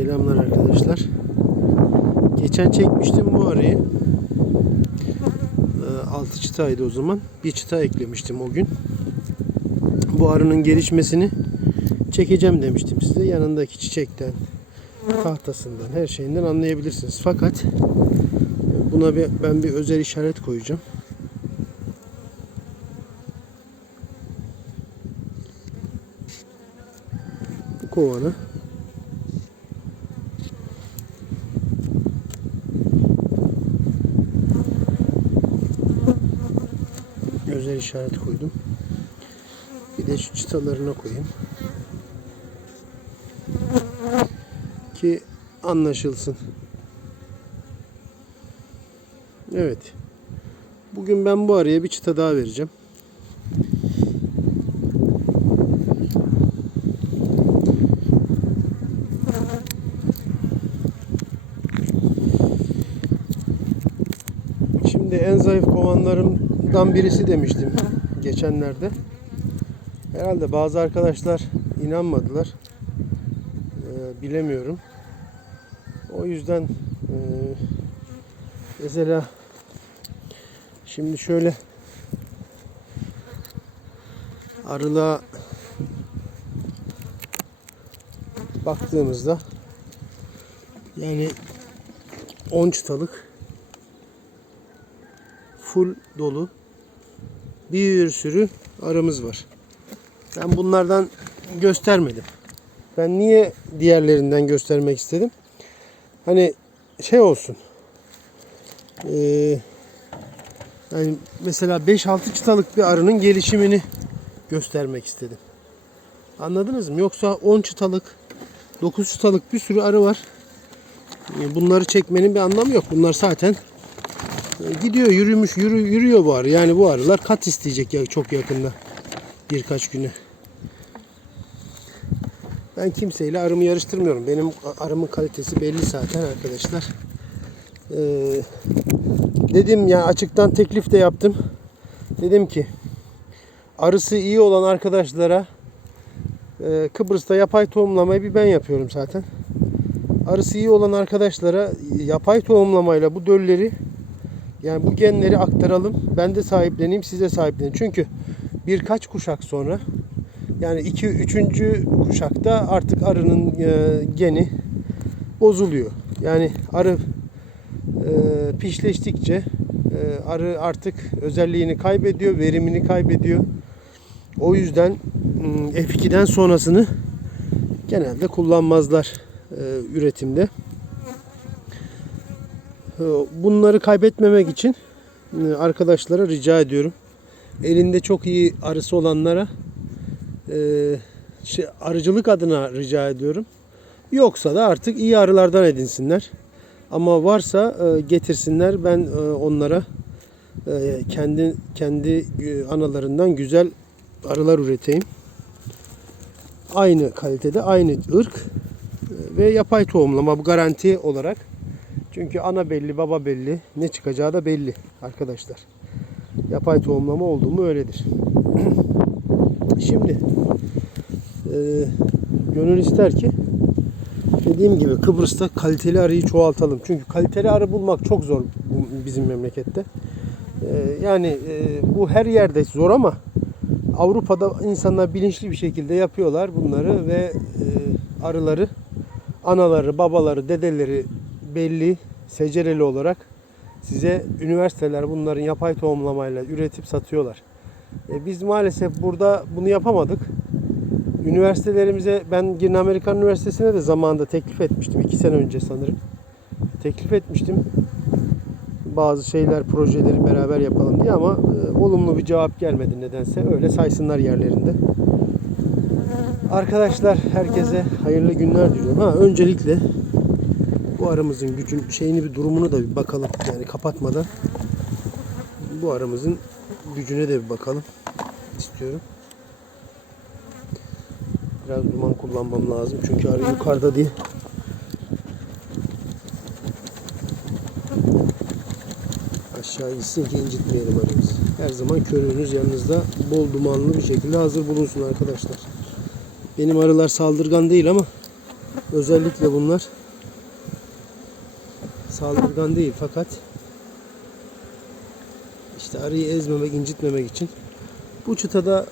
Selamlar arkadaşlar. Geçen çekmiştim bu arayı. Ee, Altı çıtaydı o zaman. Bir çıta eklemiştim o gün. Bu arının gelişmesini çekeceğim demiştim size. Yanındaki çiçekten, tahtasından, her şeyinden anlayabilirsiniz. Fakat buna bir, ben bir özel işaret koyacağım. Bu kovanı özel işaret koydum. Bir de şu çıtalarına koyayım. Ki anlaşılsın. Evet. Bugün ben bu araya bir çıta daha vereceğim. Şimdi en zayıf kovanlarımdan birisi demiştim geçenlerde. Herhalde bazı arkadaşlar inanmadılar. Ee, bilemiyorum. O yüzden e, mesela şimdi şöyle arılığa baktığımızda yani 10 çıtalık full dolu bir sürü arımız var. Ben bunlardan göstermedim. Ben niye diğerlerinden göstermek istedim? Hani şey olsun. Ee, yani mesela 5-6 çıtalık bir arının gelişimini göstermek istedim. Anladınız mı? Yoksa 10 çıtalık, 9 çıtalık bir sürü arı var. Ee, Bunları çekmenin bir anlamı yok. Bunlar zaten gidiyor yürümüş yürü, yürüyor bu arı. Yani bu arılar kat isteyecek ya çok yakında. Birkaç güne. Ben kimseyle arımı yarıştırmıyorum. Benim arımın kalitesi belli zaten arkadaşlar. Ee, dedim ya açıktan teklif de yaptım. Dedim ki arısı iyi olan arkadaşlara e, Kıbrıs'ta yapay tohumlamayı bir ben yapıyorum zaten. Arısı iyi olan arkadaşlara yapay tohumlamayla bu dölleri yani bu genleri aktaralım. Ben de sahipleneyim, size sahiplenin. Çünkü birkaç kuşak sonra yani 2 3. kuşakta artık arının e, geni bozuluyor. Yani arı e, pişleştikçe e, arı artık özelliğini kaybediyor, verimini kaybediyor. O yüzden m, F2'den sonrasını genelde kullanmazlar e, üretimde. E, Bunları kaybetmemek için e, arkadaşlara rica ediyorum. Elinde çok iyi arısı olanlara e, şey, arıcılık adına rica ediyorum. Yoksa da artık iyi arılardan edinsinler. Ama varsa e, getirsinler. Ben onlara kendi kendi analarından güzel arılar üreteyim. Aynı kalitede, aynı ırk ve yapay tohumlama bu garanti olarak. Çünkü ana belli, baba belli, ne çıkacağı da belli arkadaşlar. Yapay tohumlama oldu mu öyledir. Şimdi e, gönül ister ki dediğim gibi Kıbrıs'ta kaliteli arıyı çoğaltalım. Çünkü kaliteli arı bulmak çok zor bizim memlekette. E, yani e, bu her yerde zor ama Avrupa'da insanlar bilinçli bir şekilde yapıyorlar bunları ve e, arıları anaları, babaları, dedeleri belli secereli olarak size üniversiteler bunların yapay tohumlamayla üretip satıyorlar. E, biz maalesef burada bunu yapamadık. Üniversitelerimize ben Girne Amerikan Üniversitesi'ne de zamanında teklif etmiştim. iki sene önce sanırım. Teklif etmiştim. Bazı şeyler, projeleri beraber yapalım diye ama e, olumlu bir cevap gelmedi nedense. Öyle saysınlar yerlerinde. Arkadaşlar herkese hayırlı günler diliyorum. Ha öncelikle bu aramızın gücün şeyini bir durumunu da bir bakalım. Yani kapatmadan bu aramızın gücüne de bir bakalım istiyorum. Biraz duman kullanmam lazım çünkü arı yukarıda diye. Aşağı gitsin ki incitmeyelim arımızı. Her zaman körüğünüz yanınızda bol dumanlı bir şekilde hazır bulunsun arkadaşlar. Benim arılar saldırgan değil ama Özellikle bunlar saldırgan değil fakat işte arıyı ezmemek, incitmemek için bu çıtada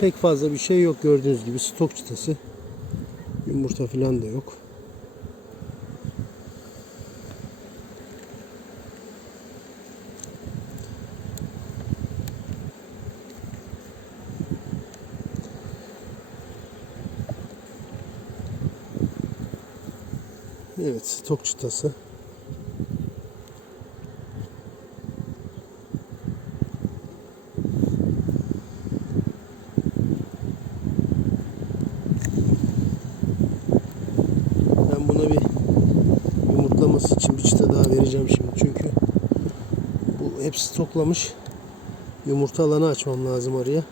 pek fazla bir şey yok gördüğünüz gibi stok çıtası. Yumurta falan da yok. Evet, stok çıtası. Ben buna bir yumurtlaması için bir çıta daha vereceğim şimdi. Çünkü bu hep stoklamış. Yumurta alanı açmam lazım arıya.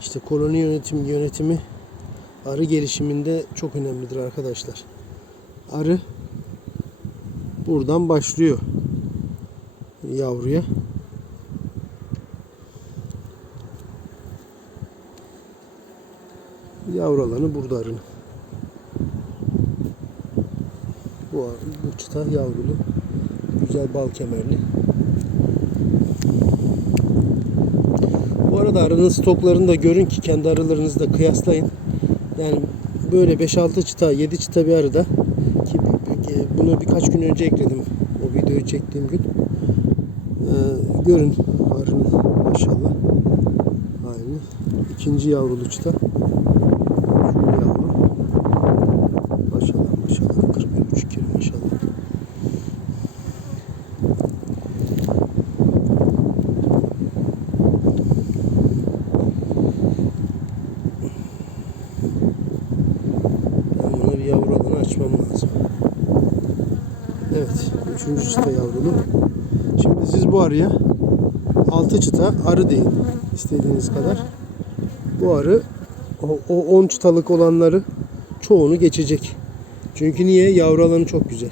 İşte koloni yönetim yönetimi arı gelişiminde çok önemlidir arkadaşlar. Arı buradan başlıyor yavruya. Yavru alanı burada arının. Bu, bu yavrulu. Güzel bal kemerli. Bu arada arının stoklarını da görün ki kendi arılarınızı da kıyaslayın. Yani böyle 5-6 çıta, 7 çıta bir arıda ki bunu birkaç gün önce ekledim. O videoyu çektiğim gün. Ee, görün arının maşallah. Aynı. İkinci yavrulu çıta. Şu yavru. Maşallah maşallah. 41,5 kilo maşallah. Ben buna bir yavru alanı açmam lazım. Evet. Üçüncü çıta yavrulu. Şimdi siz bu arıya altı çıta arı deyin. istediğiniz kadar. Bu arı o, o 10 çıtalık olanları çoğunu geçecek. Çünkü niye? Yavru alanı çok güzel.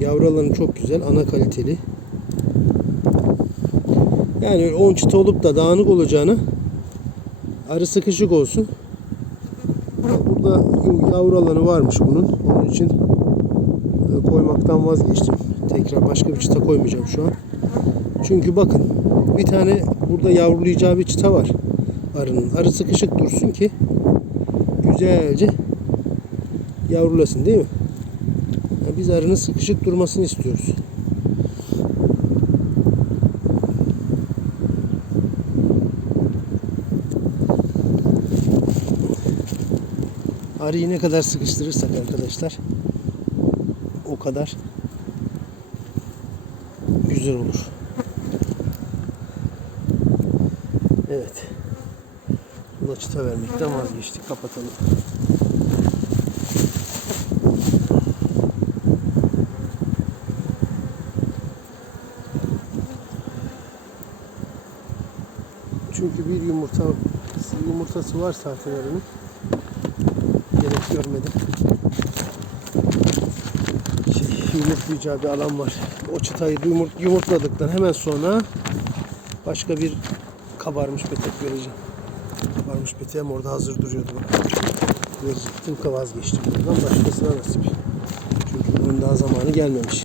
Yavru alanı çok güzel. Ana kaliteli. Yani 10 çıta olup da dağınık olacağını arı sıkışık olsun. Burada yavru alanı varmış bunun. Onun için koymaktan vazgeçtim. Tekrar başka bir çıta koymayacağım şu an. Çünkü bakın bir tane burada yavrulayacağı bir çıta var arının. Arı sıkışık dursun ki güzelce yavrulasın değil mi? Yani biz arının sıkışık durmasını istiyoruz. Arıyı ne kadar sıkıştırırsak arkadaşlar o kadar güzel olur. Evet. Buna çıta vermekten vazgeçtik. Kapatalım. Çünkü bir yumurta yumurtası var zaten arının. Gerek görmedim. Yumurtlayacağı bir alan var. O çıtayı yumurt, yumurtladıktan hemen sonra başka bir kabarmış petek vereceğim. Kabarmış peteğim orada hazır duruyordu bak. Verecektim vazgeçtim bundan başkasına nasip. Çünkü bunun daha zamanı gelmemiş.